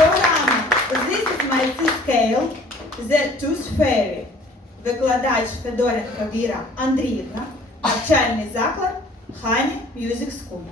Програма This is my C-Scale, The Tooth Fairy. Викладач Федоренко Віра Андріївна. Навчальний заклад Honey Music School.